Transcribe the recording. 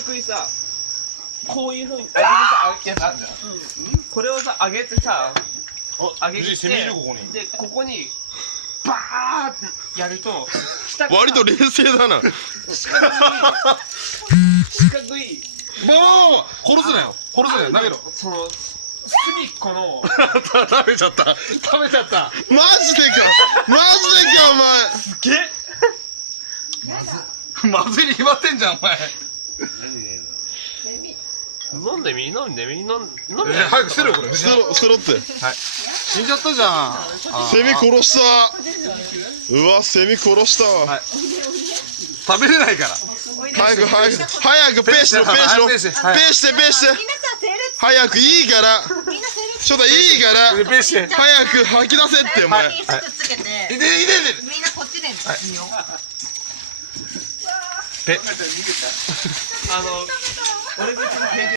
角いさ、こういう風に上げてさ、やつあるじゃん。これをさ、上げてさ、上げて、セミいるここに。で、ここにバーってやると、割と冷静だな。四角い。もう殺すなよ。殺すなよ。投げろ。その隅っこの食べちゃった。食べちゃった。マジでか。マジでかお前。すげえ。まずいに決まってんじゃんお前。飲んでみ早早く捨てろよこれ。捨てろって。はい。死んじゃったじゃん。セミ殺した。うわ、セミ殺したわ。はい。食べれないから。早くペーしてろ、ペーしてろ。ペーして。早くいいから。ちょっといいから。ペーして。早く吐き出せってお前。いで。みんなこっちで見よう。ペ。俺別に平気